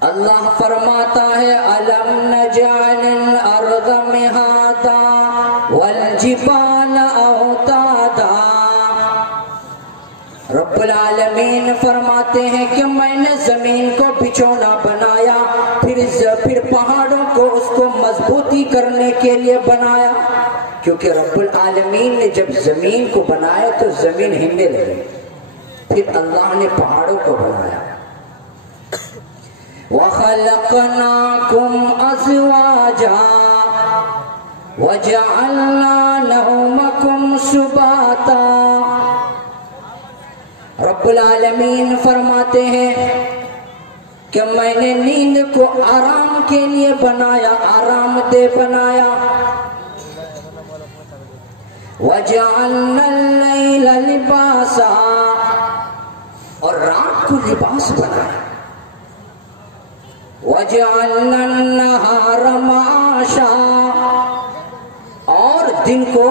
اللہ فرماتا ہے الم نجعل الارض مہادا والجبال اوتادا، رب العالمین فرماتے ہیں کہ میں نے زمین کو بچھونا بنایا، پھر پہاڑوں کو اس کو مضبوطی کرنے کے لیے بنایا، کیونکہ رب العالمین نے جب زمین کو بنایا تو زمین ہلنے لگی، پھر اللہ نے پہاڑوں کو بنایا۔ وَخَلَقْنَاكُمْ أَزْوَاجًا وَجَعَلْنَا نَوْمَكُمْ سُبَاتًا، رب العالمین فرماتے ہیں کہ میں نے نیند کو آرام کے لیے بنایا، آرام دہ بنایا۔ وَجَعَلْنَا اللَّيْلَ لِبَاسًا، اور رات کو لباس بنایا۔ وَجَعَلْنَا النَّهَارَ مَعَاشًا، اور دن کو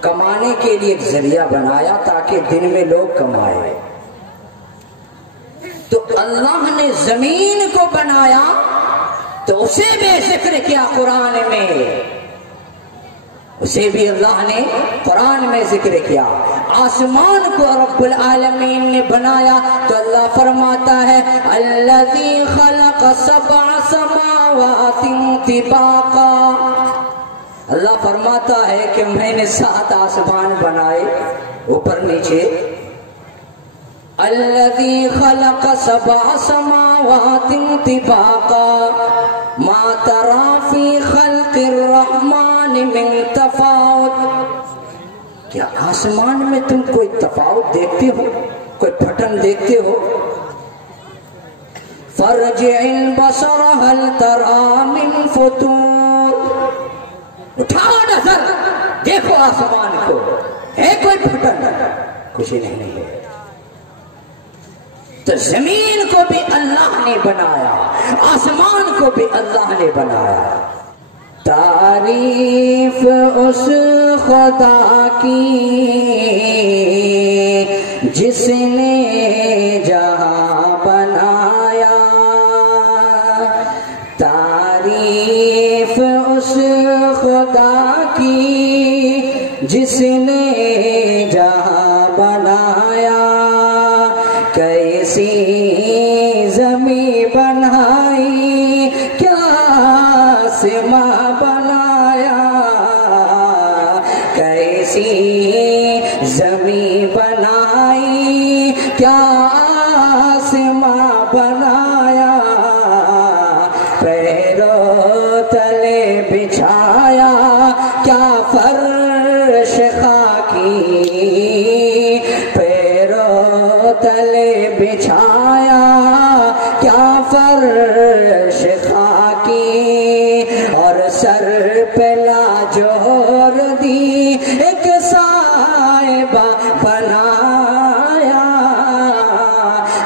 کمانے کے لیے ایک ذریعہ بنایا تاکہ دن میں لوگ کمائے۔ تو اللہ نے زمین کو بنایا تو اسے بھی ذکر کیا قرآن میں، اسے بھی اللہ نے قرآن میں ذکر کیا۔ آسمان کو رب العالمین نے بنایا تو اللہ فرماتا ہے الذی خلق سبع سماوات طباقا، اللہ فرماتا ہے کہ میں نے 7 آسمان بنائے اوپر نیچے۔ الذی خلق سبع سماوات طباقا ما ترى فی خلق الرحمن من تفاوت، کیا آسمان میں تم کوئی تفاوت دیکھتے ہو، کوئی پھٹن دیکھتے ہو؟ فرجع البصر هل ترى من فطور، اٹھاؤ نظر دیکھو آسمان کو، ہے کوئی پھٹن؟ کچھ نہیں ہے۔ تو زمین کو بھی اللہ نے بنایا، آسمان کو بھی اللہ نے بنایا۔ تعریف اس خدا کی جس نے جہاں بنایا، تعریف اس خدا کی جس نے جہاں بنایا، کیسی زمین بنائی کیا آسماں بنایا، کیسی زمین بنائی کیا آسماں بنایا، پیروں تلے بچھایا کیا فرش خاکی، پیروں تلے بچھایا کیا فرش خاکی، اور سر پہ لاجور دی ایک صاحبہ بنایا۔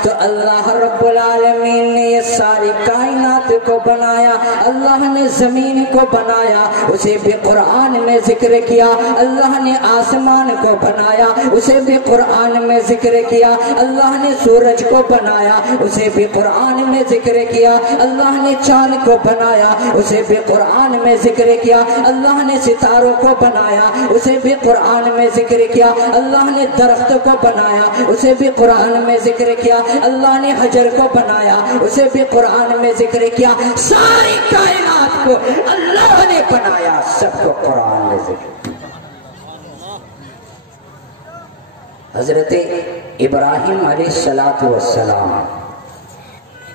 تو اللہ رب العالمین نے یہ ساری کائنات کو بنایا، اللہ نے زمین کو بنایا، اسے بھی قرآن میں ذکر کیا، اللہ نے آسمان کو بنایا، اسے بھی قرآن میں ذکر کیا، اللہ نے سورج کو بنایا، اسے بھی قرآن میں ذکر کیا، اللہ نے چاند کو بنایا، اسے بھی قرآن میں ذکر کیا، اللہ نے ستاروں کو بنایا، اسے بھی قرآن میں ذکر کیا، اللہ نے درخت کو بنایا، اسے بھی قرآن میں ذکر کیا، اللہ نے حجر کو بنایا، اسے بھی قرآن میں ذکر کیا، ساری کائنات کو اللہ نے بنایا، سب کو قرآن میں ذکر کیا۔ حضرت ابراہیم علیہ السلام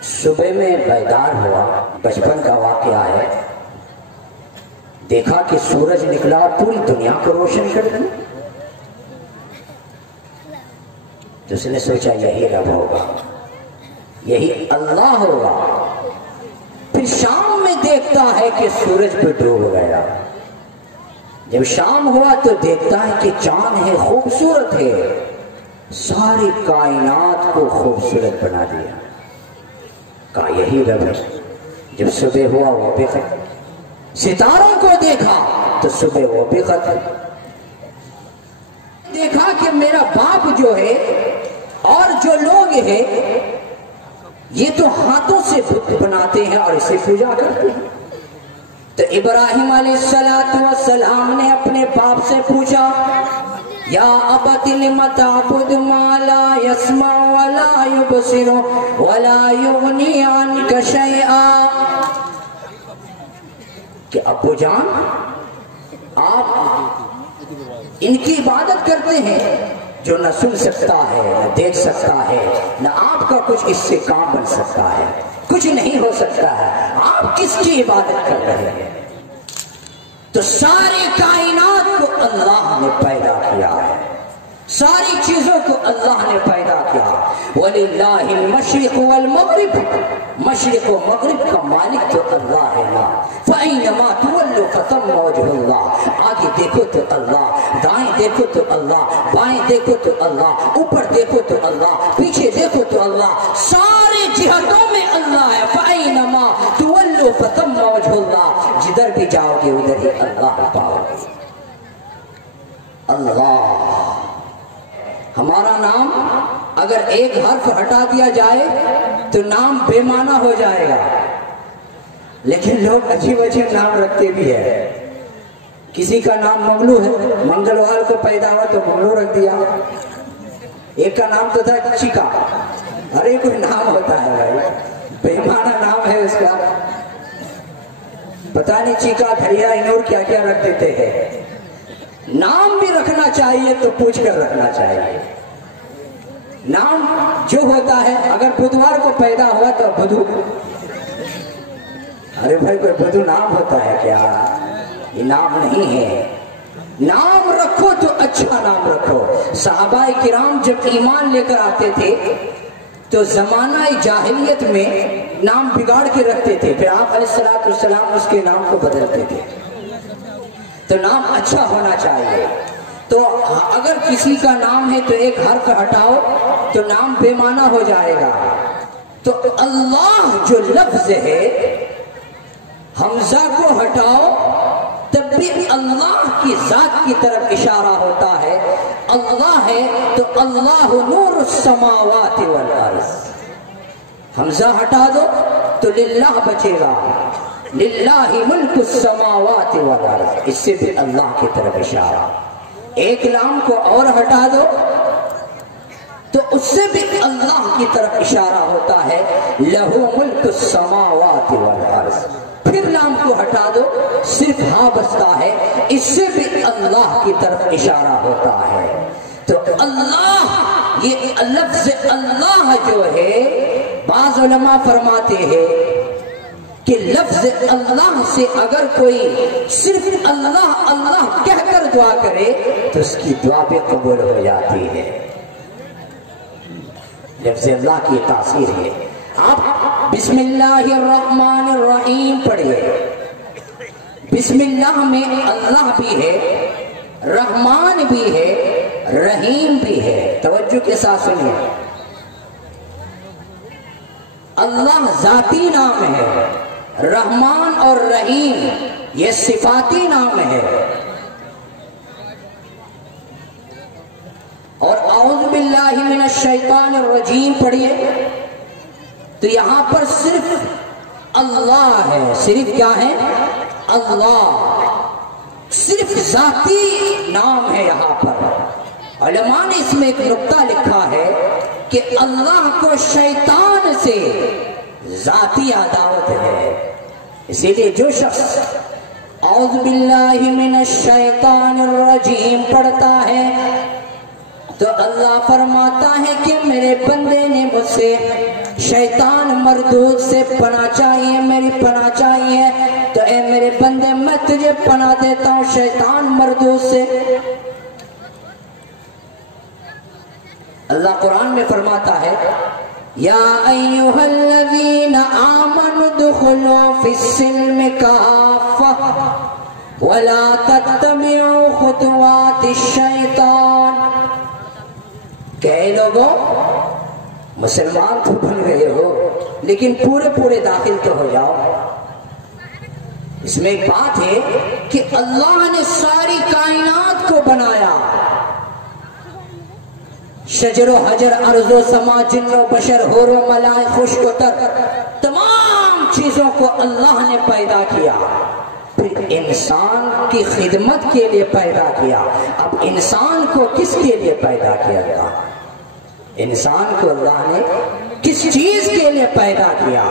صبح میں بیدار ہوا، بچپن کا واقعہ ہے، دیکھا کہ سورج نکلا پوری دنیا کو روشن کر دیا، تو اس نے سوچا یہی رب ہوگا، یہی اللہ ہوگا۔ پھر شام میں دیکھتا ہے کہ سورج بھی ڈوب گیا، جب شام ہوا تو دیکھتا ہے کہ چاند ہے، خوبصورت ہے، ساری کائنات کو خوبصورت بنا دیا، کہا یہی رب ہے۔ جب صبح ہوا وہ بھی ختم، ستاروں کو دیکھا تو صبح وہ بھی ختم، دیکھا کہ میرا باپ جو ہے اور جو لوگ ہیں یہ تو ہاتھوں سے بت بناتے ہیں اور اسے پوجا کرتے ہیں۔ تو ابراہیم علیہ السلام نے اپنے باپ سے پوچھا یا ابت لم تعبد ما لا يسمع ولا يبصر ولا يغني عنك شيئا، کہ ابو جان آپ ان کی عبادت کرتے ہیں جو نہ سن سکتا ہے نہ دیکھ سکتا ہے، نہ آپ کا کچھ اس سے کام بن سکتا ہے، کچھ نہیں ہو سکتا ہے، آپ کس کی عبادت کر رہے ہیں؟ تو ساری کائنات کو اللہ نے پیدا کیا ہے، ساری چیزوں کو اللہ نے پیدا کیا۔ وَلِلَّهِ الْمَشْرِقُ وَالْمَغْرِبُ، مشرق و مغرب کا مالک تو اللہ ہے نا۔ فَأَيْنَمَا تُوَلُّوا فَثَمَّ وَجْهُ اللَّهِ، آگے دیکھو تو اللہ، دائیں دیکھو تو اللہ، بائیں دیکھو تو اللہ، اوپر دیکھو تو اللہ، پیچھے دیکھو تو اللہ، سارے جہتوں میں اللہ ہے۔ فَأَيْنَمَا تُوَلُّوا فَثَمَّ وَجْهُ اللَّهِ، جدھر بھی جاؤ گے ادھر ہی اللہ پاؤ گے۔ اللہ، ہمارا نام اگر ایک حرف ہٹا دیا جائے تو نام بے معنی ہو جائے گا، لیکن لوگ عجیب عجیب نام رکھتے بھی ہے۔ کسی کا نام منگلو ہے، منگلوار کو پیدا ہوا تو منگلو رکھ دیا، ایک کا نام تو تھا چیکا، ہر ایک کوئی نام ہوتا ہے بھائی، بے معنی نام ہے اس کا، پتہ نہیں چیکا دھڑیا انور کیا کیا رکھ دیتے ہیں۔ نام بھی رکھنا چاہیے تو پوچھ کر رکھنا چاہیے۔ نام جو ہوتا ہے، اگر بدھوار کو پیدا ہوا تو بدھو، ارے بھائی کوئی بدھو نام ہوتا ہے کیا؟ یہ نام نہیں ہے۔ نام رکھو تو اچھا نام رکھو۔ صحابہ کرام جب ایمان لے کر آتے تھے تو زمانہ جاہلیت میں نام بگاڑ کے رکھتے تھے، پھر آپ علیہ السلام اس کے نام کو بدلتے تھے۔ تو نام اچھا ہونا چاہیے۔ تو اگر کسی کا نام ہے تو ایک حرف ہٹاؤ تو نام بے معنی ہو جائے گا۔ تو اللہ جو لفظ ہے، حمزہ کو ہٹاؤ تب بھی اللہ کی ذات کی طرف اشارہ ہوتا ہے۔ اللہ ہے تو اللہ نور السماوات والارض، حمزہ ہٹا دو تو للہ بچے گا، للہ ملک السماوات والارض، اس سے بھی اللہ کی طرف اشارہ۔ ایک لام کو اور ہٹا دو تو اس سے بھی اللہ کی طرف اشارہ ہوتا ہے، لہو ملک السماوات والارض۔ پھر لام کو ہٹا دو، صرف ہاں بستا ہے، اس سے بھی اللہ کی طرف اشارہ ہوتا ہے۔ تو اللہ، یہ لفظ اللہ جو ہے، بعض علماء فرماتے ہیں کہ لفظ اللہ سے اگر کوئی صرف اللہ اللہ کہہ کر دعا کرے تو اس کی دعا بھی قبول ہو جاتی ہے۔ لفظ اللہ کی تاثیر ہے۔ آپ بسم اللہ الرحمن الرحیم پڑھیے، بسم اللہ میں اللہ بھی ہے، رحمان بھی ہے، رحیم بھی ہے۔ توجہ کے ساتھ سنیے، اللہ ذاتی نام ہے، رحمان اور رحیم یہ صفاتی نام ہے۔ اور اعوذ باللہ من الشیطان الرجیم پڑھیے تو یہاں پر صرف اللہ ہے، صرف کیا ہے؟ اللہ، صرف ذاتی نام ہے۔ یہاں پر علماء نے اس میں ایک نقطہ لکھا ہے کہ اللہ کو شیطان سے ذاتی عداوت ہے، اسی لیے جو شخص اعوذ باللہ من الشیطان الرجیم پڑھتا ہے تو اللہ فرماتا ہے کہ میرے بندے نے مجھ سے شیطان مردود سے پناہ چاہیے، میری پناہ چاہیے، تو اے میرے بندے میں تجھے پناہ دیتا ہوں شیطان مردود سے۔ اللہ قرآن میں فرماتا ہے یا ایھا الذین آمنوا ادخلوا فی السلم کافۃ ولا تتبعوا خطوات الشیطان، کہ اے لوگوں مسلمان تو بن گئے ہو لیکن پورے داخل تو ہو جاؤ۔ اس میں ایک بات ہے کہ اللہ نے ساری کائنات کو بنایا، شجر و حجر، ارض و سما، جن و بشر، حور و ملائک، خشک و تر، تمام چیزوں کو اللہ نے پیدا کیا، پھر انسان کی خدمت کے لیے پیدا کیا۔ اب انسان کو کس کے لیے پیدا کیا تھا؟ انسان کو اللہ نے کس چیز کے لیے پیدا کیا؟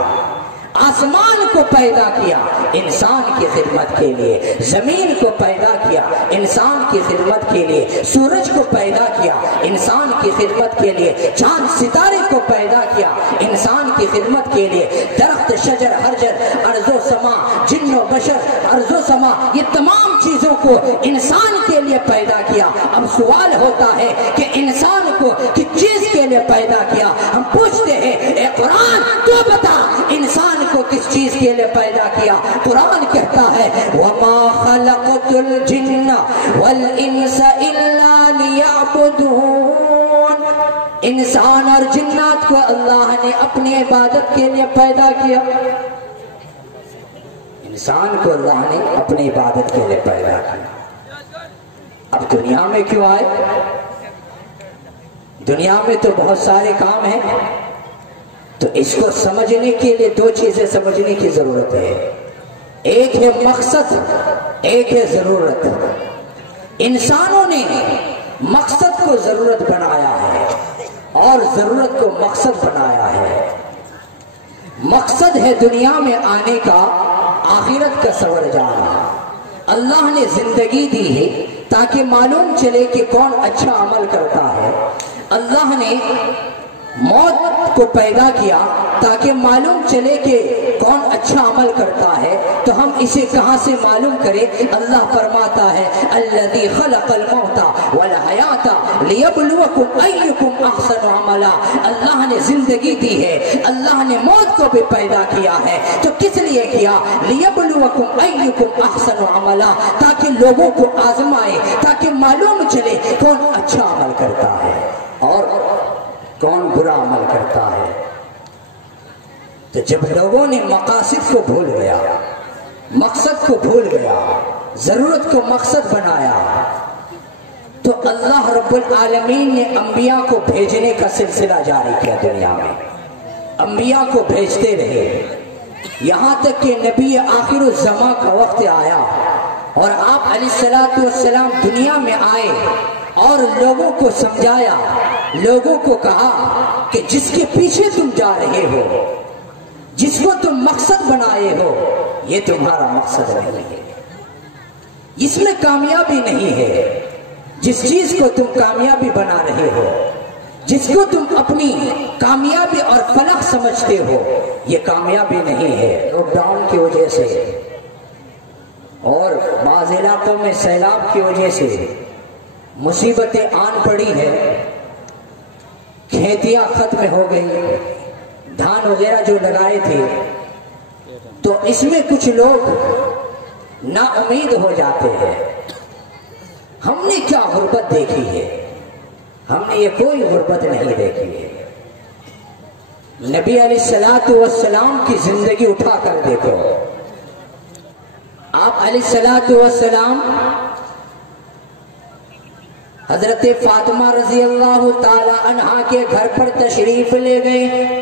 آسمان کو پیدا کیا انسان کی خدمت کے لیے، زمین کو پیدا کیا انسان کی خدمت کے لیے، سورج کو پیدا کیا انسان کی خدمت کے لیے، چاند ستارے کو پیدا کیا انسان کی خدمت کے لیے، درخت، شجر، حجر، ارض و سما، جن و بشر، ارض و سما، یہ تمام چیزوں کو انسان کے لیے پیدا کیا۔ اب سوال ہوتا ہے کہ انسان کو کس چیز کے لیے پیدا کیا؟ ہم پوچھتے ہیں اے قرآن تو بتا انسان کو کس چیز کے لیے پیدا کیا؟ قرآن کہتا ہے وَمَا خَلَقْتُ الْجِنَّ وَالْإِنسَ إِلَّا لِيَعْبُدُونَ۔ انسان اور جنات کو اللہ نے اپنی عبادت کے لیے پیدا کیا۔ انسان کو اللہ نے اپنی عبادت کے لیے پیدا کیا۔ اب دنیا میں کیوں آئے؟ دنیا میں تو بہت سارے کام ہیں، تو اس کو سمجھنے کے لیے دو چیزیں سمجھنے کی ضرورت ہے، ایک ہے مقصد، ایک ہے ضرورت۔ انسانوں نے مقصد کو ضرورت بنایا ہے اور ضرورت کو مقصد بنایا ہے۔ مقصد ہے دنیا میں آنے کا آخرت کا سنور جانا۔ اللہ نے زندگی دی ہے تاکہ معلوم چلے کہ کون اچھا عمل کرتا ہے۔ اللہ نے موت کو پیدا کیا تاکہ معلوم چلے کہ کون اچھا عمل کرتا ہے، تو ہم اسے کہاں سے معلوم کریں؟ اللہ فرماتا ہے الذی خلق الموت والحیات لیبلوکم ایکم احسن عملا۔ اللہ نے زندگی دی ہے، اللہ نے موت کو بھی پیدا کیا ہے، تو کس لیے کیا؟ لیبلوکم ایکم احسن عملا، تاکہ لوگوں کو آزمائے، تاکہ معلوم چلے کون اچھا عمل کرتا ہے اور کون برا عمل کرتا ہے۔ تو جب لوگوں نے مقاصد کو بھول گیا، مقصد کو بھول گیا، ضرورت کو مقصد بنایا، تو اللہ رب العالمین نے انبیاء کو بھیجنے کا سلسلہ جاری کیا۔ دنیا میں انبیاء کو بھیجتے رہے، یہاں تک کہ نبی آخر الزمان کا وقت آیا اور آپ علیہ السلام دنیا میں آئے اور لوگوں کو سمجھایا، لوگوں کو کہا کہ جس کے پیچھے تم جا رہے ہو، جس کو تم مقصد بنائے ہو، یہ تمہارا مقصد نہیں ہے، اس میں کامیابی نہیں ہے۔ جس چیز کو تم کامیابی بنا رہے ہو، جس کو تم اپنی کامیابی اور فلاح سمجھتے ہو، یہ کامیابی نہیں ہے۔ لاک ڈاؤن کی وجہ سے اور بعض علاقوں میں سیلاب کی وجہ سے مصیبتیں آن پڑی ہے، کھیتیاں ختم ہو گئی، دھان وغیرہ جو لگائے تھے، تو اس میں کچھ لوگ نا امید ہو جاتے ہیں۔ ہم نے کیا غربت دیکھی ہے؟ ہم نے یہ کوئی غربت نہیں دیکھی ہے۔ نبی علیہ السلام کی زندگی اٹھا کر دیکھو، آپ علیہ السلام حضرت فاطمہ رضی اللہ تعالی عنہا کے گھر پر تشریف لے گئے۔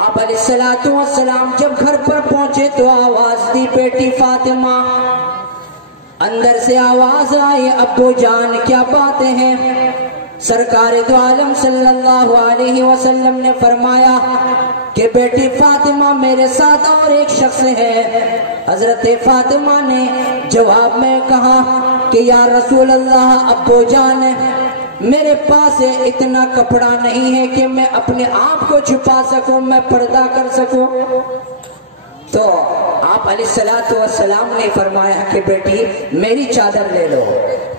آپ علیہ السلام جب گھر پر پہنچے تو آواز دی بیٹی فاطمہ، اندر سے آواز آئی ابو جان کیا باتیں ہیں؟ سرکار دو عالم صلی اللہ علیہ وسلم نے فرمایا کہ بیٹی فاطمہ میرے ساتھ اور ایک شخص ہے۔ حضرت فاطمہ نے جواب میں کہا کہ یا رسول اللہ ابو جان میرے پاس اتنا کپڑا نہیں ہے کہ میں اپنے آپ کو چھپا سکوں، میں پردہ کر سکوں۔ تو آپ علیہ السلام نے فرمایا کہ بیٹی میری چادر لے لو،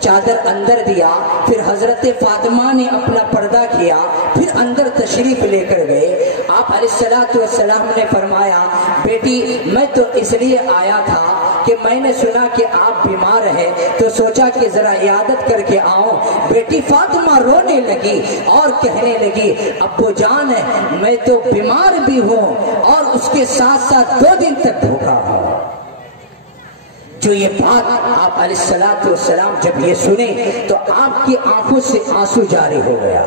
چادر اندر دیا، پھر حضرت فاطمہ نے اپنا پردہ کیا، پھر اندر تشریف لے کر گئے۔ آپ علیہ السلام نے فرمایا بیٹی میں تو اس لیے آیا تھا کہ میں نے سنا کہ آپ بیمار ہیں، تو سوچا کہ ذرا عیادت کر کے آؤں۔ بیٹی فاطمہ رونے لگی اور کہنے لگی ابو جان میں تو بیمار بھی ہوں اور اس کے ساتھ ساتھ 2 دن تک بھوکا ہوں۔ جو یہ بات آپ علیہ السلام جب یہ سنے تو آپ کی آنکھوں سے آنسو جاری ہو گیا۔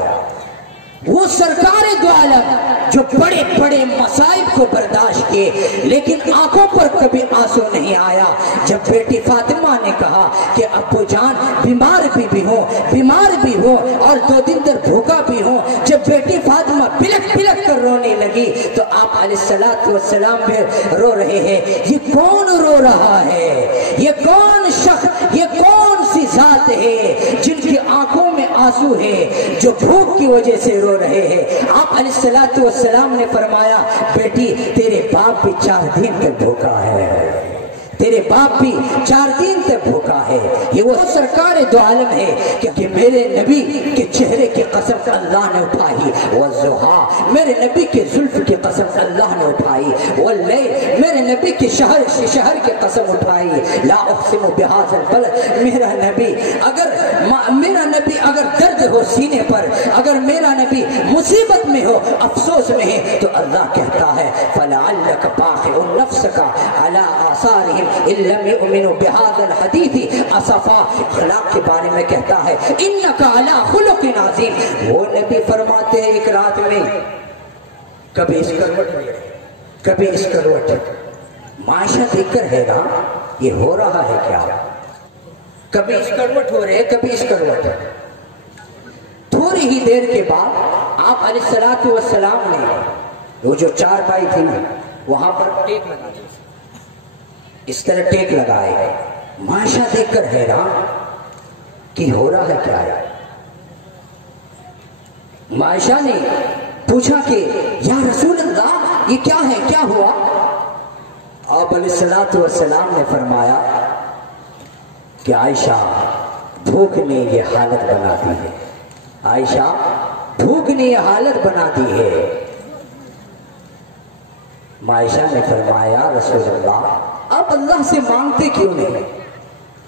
وہ سرکار دو عالم جو بڑے بڑے مصائب کو برداشت کیے لیکن آنکھوں پر کبھی آنسو نہیں آیا۔ جب بیٹی فاطمہ نے کہا کہ ابو جان بیمار بھی ہو اور 2 دن تک بھوکا بھی ہو، جب بیٹی فاطمہ پلک پلک کر رونے لگی تو آپ علیہ السلام بھی رو رہے ہیں۔ یہ کون رو رہا ہے؟ یہ کون شخص، یہ کون سی ذات ہے جن کی آنکھوں میں آنسو ہے، جو بھوک کی وجہ سے رو رہے ہیں؟ آپ علیہ السلام نے فرمایا بیٹی تیرے باپ بھی 4 دن تک بھوکا ہے، تیرے باپ بھی 4 دن تک بھوکا ہے۔ یہ وہ سرکار دو عالم ہے کہ میرے نبی کے چہرے کی قسم اللہ نے اٹھائی، والضحیٰ میرے نبی کے زلف کی قسم اللہ نے اٹھائی، واللیل میرے نبی کے شہر کی قسم اٹھائی، لا اقسم بہذا البلد میرا نبی اگر درد ہو سینے پر، اگر میرا نبی مصیبت میں ہو، افسوس میں ہے تو اللہ کہتا ہے فلعلک باخع نفسک علی آثارہم ان لم یؤمنوا بهذا الحدیث اسفا۔ اخلاق کے بارے میں کہتا ہے انک علی خلق عظیم۔ وہ نبی فرماتے ہیں ایک رات میں کبھی اس کروٹ کبھی اس کروٹ، معاشہ دیکھ کر حیران یہ ہو رہا ہے کیا؟ کبھی اس کروٹ ہو رہے کبھی اس کروٹ۔ تھوڑی ہی دیر کے بعد آپ علیہ السلام نے وہ جو 4 بھائی تھے نا وہاں پر ٹیک لگا دی، اس طرح ٹیک لگائے، معاشہ دیکھ کر حیران کہ ہو رہا ہے کیا ہے۔ معاشہ نے پوچھا کہ یا رسول اللہ یہ کیا ہے، کیا ہوا؟ آپ علیہ السلام نے فرمایا کہ عائشہ بھوک نے یہ حالت بنا دی ہے، عائشہ بھوک نے یہ حالت بنا دی ہے۔ عائشہ نے فرمایا رسول اللہ آپ اللہ سے مانگتے کیوں نہیں،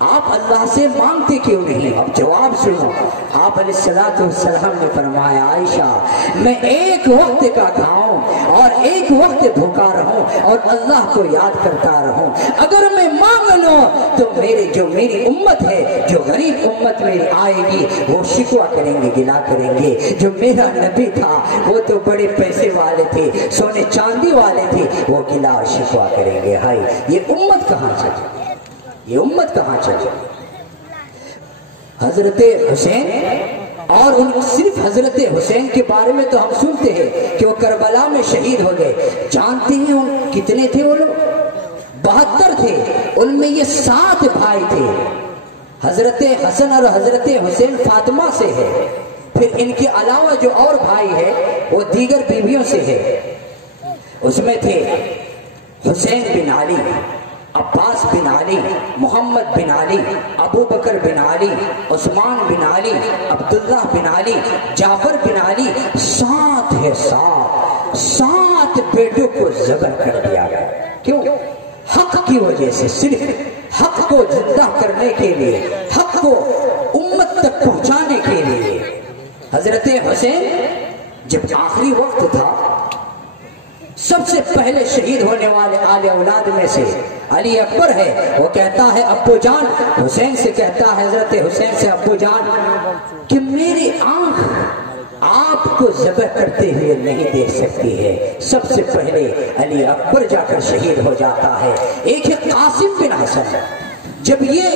آپ اللہ سے مانگتے کیوں نہیں؟ اب جواب سنو۔ آپ علیہ السلام نے فرمایا عائشہ میں ایک وقت کا کھاؤں اور ایک وقت بھوکا رہوں اور اللہ کو یاد کرتا رہوں، اگر میں مانگ لوں تو میری امت ہے، جو غریب امت میں آئے گی وہ شکوہ کریں گے، گلا کریں گے۔ جو میرا نبی تھا وہ تو بڑے پیسے والے تھے، سونے چاندی والے تھے، وہ گلا اور شکوہ کریں گے۔ ہائی یہ امت کہاں چلی، یہ امت کہاں چلی؟ حضرت حسین اور صرف حضرت حسین کے بارے میں تو ہم سنتے ہیں کہ وہ کربلا میں شہید ہو گئے، جانتے ہیں ان کتنے تھے؟ وہ لوگ 72 تھے، ان میں یہ 7 بھائی تھے۔ حضرت حسن اور حضرت حسین فاطمہ سے ہے، پھر ان کے علاوہ جو اور بھائی ہے وہ دیگر بیویوں سے ہے۔ اس میں تھے حسین بن علی، عباس بن علی، محمد بن علی، ابو بکر بن علی، عثمان بن علی، عبداللہ بن علی، جعفر بن علی۔ 7 ہے، 7 بیٹوں کو ذبح کر دیا گیا۔ کیوں؟ حق کی وجہ سے، صرف حق کو زندہ کرنے کے لیے، حق کو امت تک پہنچانے کے لیے۔ حضرت حسین جب آخری وقت تھا، سب سے پہلے شہید ہونے والے آل اولاد میں سے علی اکبر ہے۔ وہ کہتا ہے ابو جان، حسین سے کہتا ہے حضرت حسین سے ابو جان کہ میری آنکھ آپ کو ذبح کرتے ہوئے نہیں دیکھ سکتی ہے۔ سب سے پہلے علی اکبر جا کر شہید ہو جاتا ہے۔ ایک ہے قاسم بن حسن، جب یہ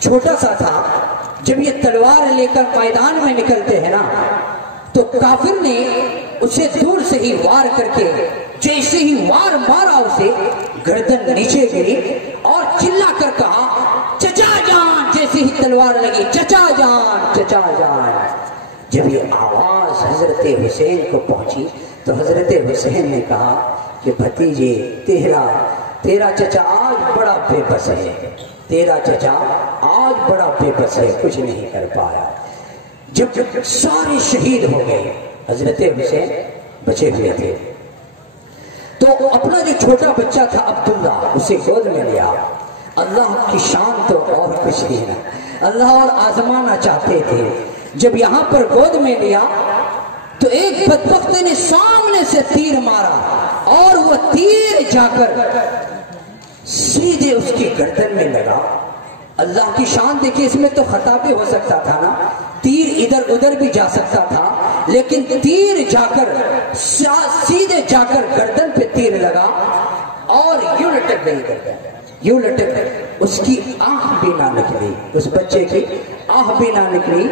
چھوٹا سا تھا، جب یہ تلوار لے کر میدان میں نکلتے ہیں نا تو کافر نے اسے دور سے ہی وار کر کے جیسے ہی وار مارا اسے گردن نیچے گری اور چلا کر کہا چچا جان، جیسے ہی تلوار لگی چچا جان چچا جان۔ جب یہ آواز حضرت حسین کو پہنچی تو حضرت حسین نے کہا کہ بھتیجے تیرا چچا آج بڑا بے بس ہے، تیرا چچا آج بڑا بے بس ہے، کچھ نہیں کر پایا۔ جب سارے شہید ہو گئے، حضرت حسین بچے ہوئے تھے، تو اپنا جو چھوٹا بچہ تھا عبداللہ اسے گود میں لیا۔ اللہ کی شان تو اور کچھ نہیں، اللہ اور آزمانا چاہتے تھے۔ جب یہاں پر گود میں لیا تو ایک بدبخت نے سامنے سے تیر مارا اور وہ تیر جا کر سیدھے اس کی گردن میں لگا. اللہ کی شان دیکھیے، اس میں تو خطا بھی ہو سکتا تھا نا، تیر ادھر ادھر بھی جا سکتا تھا، لیکن تیر جا کر سیدھے جا کر گردن پہ تیر لگا اور یوں لٹک گئی گردن، یوں لٹک گئی. اس کی آنکھ بھی نہ نکلی، اس بچے کی آنکھ بھی نہ نکلی.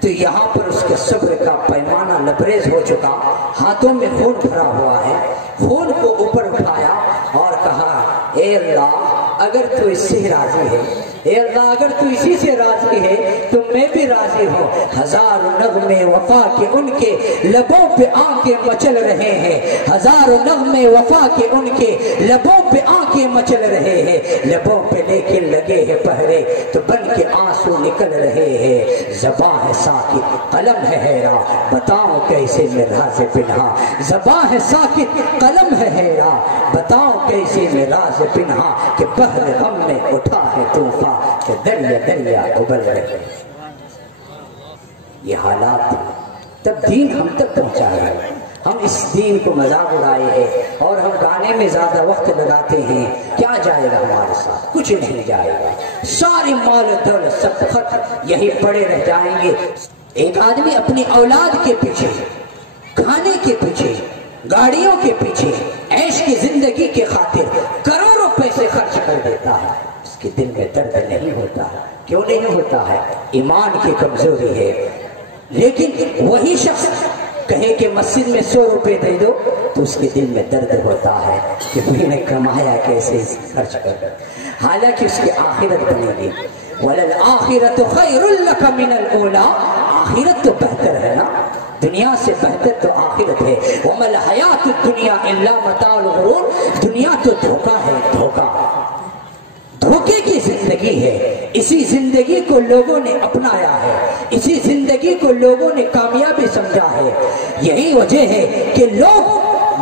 تو یہاں پر اس کے صبر کا پیمانہ لبریز ہو چکا، ہاتھوں میں خون بھرا ہوا ہے. خون کو اوپر اٹھایا اور کہا اے اللہ اگر تو اس سے راضی ہے، اے اللہ اگر تو اسی سے راضی ہے تو میں بھی راضی ہوں. ہزاروں نغمے وفا کے ان کے لبوں پہ آنکھیں مچل رہے ہیں، ہزاروں نغمے وفا کے ان کے لبوں پہ آنکھیں مچل رہے ہیں. لبوں پہ لیکن لگے ہیں پہرے تو بن کے آنسو نکل رہے ہیں. زباں ہے ساکت قلم ہے حیران، بتاؤں کیسے میں راز پنہاں. زباں ہے ساکت قلم ہے حیران، بتاؤں کیسے میں راز پنہاں. کہ بحر غم میں اٹھا ہے طوفان، کہ دریا دریا ابل رہے. یہ حالات تب دین ہم تک پہنچا ہے. ہم اس دین کو مذاق اڑائے ہیں اور ہم گانے میں زیادہ وقت لگاتے ہیں. کیا جائے گا ہمارے ساتھ؟ کچھ نہیں جائے گا. سارے مال دولت سب خط یہی پڑے رہ جائیں گے. ایک آدمی اپنی اولاد کے پیچھے، کھانے کے پیچھے، گاڑیوں کے پیچھے، عیش کی زندگی کے خاطر کروڑوں پیسے خرچ کر دیتا ہے. اس کے دل میں درد نہیں ہوتا. کیوں نہیں ہوتا ہے؟ ایمان کی کمزوری ہے. لیکن وہی شخص کہے کہ مسجد میں 100 روپے دے دو تو اس کے دل میں درد ہوتا ہے کہ میں نے کمایا کیسے خرچ کر. حالانکہ اس کی آخرت بنے گی. وَلَلْآخِرَةُ خَيْرٌ لَكَ مِنَ الْأُولَىٰ. آخرت تو بہتر ہے نا، دنیا سے بہتر تو آخرت ہے. وَمَا الْحَيَاةُ الدُّنْيَا إِلَّا مَتَاعُ الْغُرُورِ. دنیا تو دھوکہ ہے، دھوکہ، دھوکے کی زندگی ہے. اسی زندگی کو لوگوں نے اپنایا ہے، اسی زندگی کو لوگوں نے کامیابی سمجھا ہے. یہی وجہ ہے کہ لوگ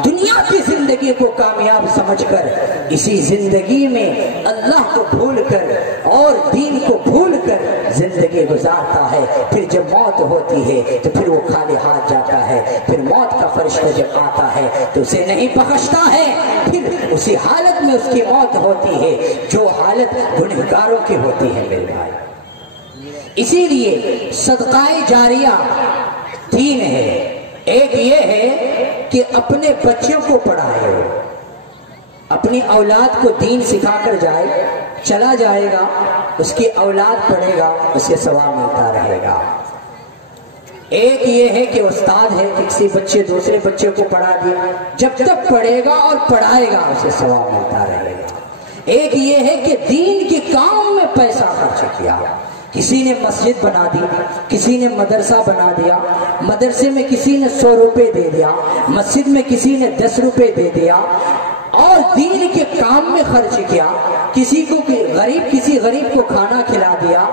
دنیا کی زندگی کو کامیاب سمجھ کر اسی زندگی میں اللہ کو بھول کر اور دین کو بھول کر زندگی گزارتا ہے. پھر جب موت ہوتی ہے تو پھر وہ خالی ہاتھ جاتا ہے. پھر موت کا فرشتہ جب آتا ہے تو اسے نہیں بخشتا ہے. پھر اسی حالت میں اس کی موت ہوتی ہے جو حالت گنہگاروں کی ہوتی ہے میرے بھائی. اسی لیے صدقہ جاریہ تین ہے. ایک یہ ہے کہ اپنے بچوں کو پڑھائے، اپنی اولاد کو دین سکھا کر جائے، چلا جائے گا، اس کی اولاد پڑھے گا، اسے ثواب ملتا رہے گا. ایک یہ ہے کہ استاد ہے، کسی بچے دوسرے بچے کو پڑھا دیا، جب تک پڑھے گا اور پڑھائے گا اسے ثواب ملتا رہے گا. ایک یہ ہے کہ دین کے کام میں پیسہ خرچ کیا. کسی نے مسجد بنا دی، کسی نے مدرسہ بنا دیا، مدرسے میں کسی نے 100 روپے دے دیا، مسجد میں کسی نے 10 روپے دے دیا اور دین کے کام میں خرچ کیا. کسی غریب کو کھانا کھلا دیا.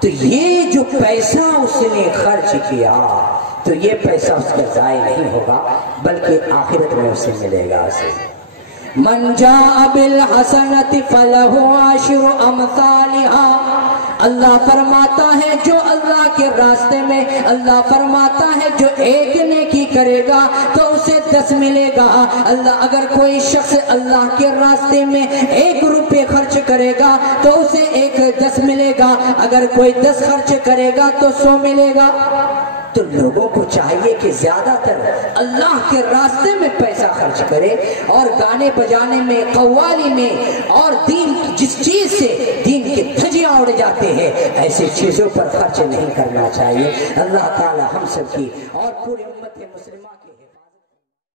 تو یہ جو پیسہ اس نے خرچ کیا تو یہ پیسہ اس کا ضائع نہیں ہوگا بلکہ آخرت میں اسے ملے گا. اسے من جاء بالحسنۃ فلہ عشر امثالها. اللہ فرماتا ہے جو اللہ کے راستے میں، اللہ فرماتا ہے جو ایک نیکی کرے گا تو اسے 10 ملے گا. اللہ اگر کوئی شخص اللہ کے راستے میں 1 روپے خرچ کرے گا تو اسے 10 ملے گا. اگر کوئی 10 خرچ کرے گا تو 100 ملے گا. تو لوگوں کو چاہیے کہ زیادہ تر اللہ کے راستے میں پیسہ خرچ کرے اور گانے بجانے میں، قوالی میں اور دین جس چیز سے دین کی دھجیاں اڑ جاتے ہیں ایسی چیزوں پر خرچ نہیں کرنا چاہیے. اللہ تعالی ہم سب کی اور پوری امت مسلمہ کی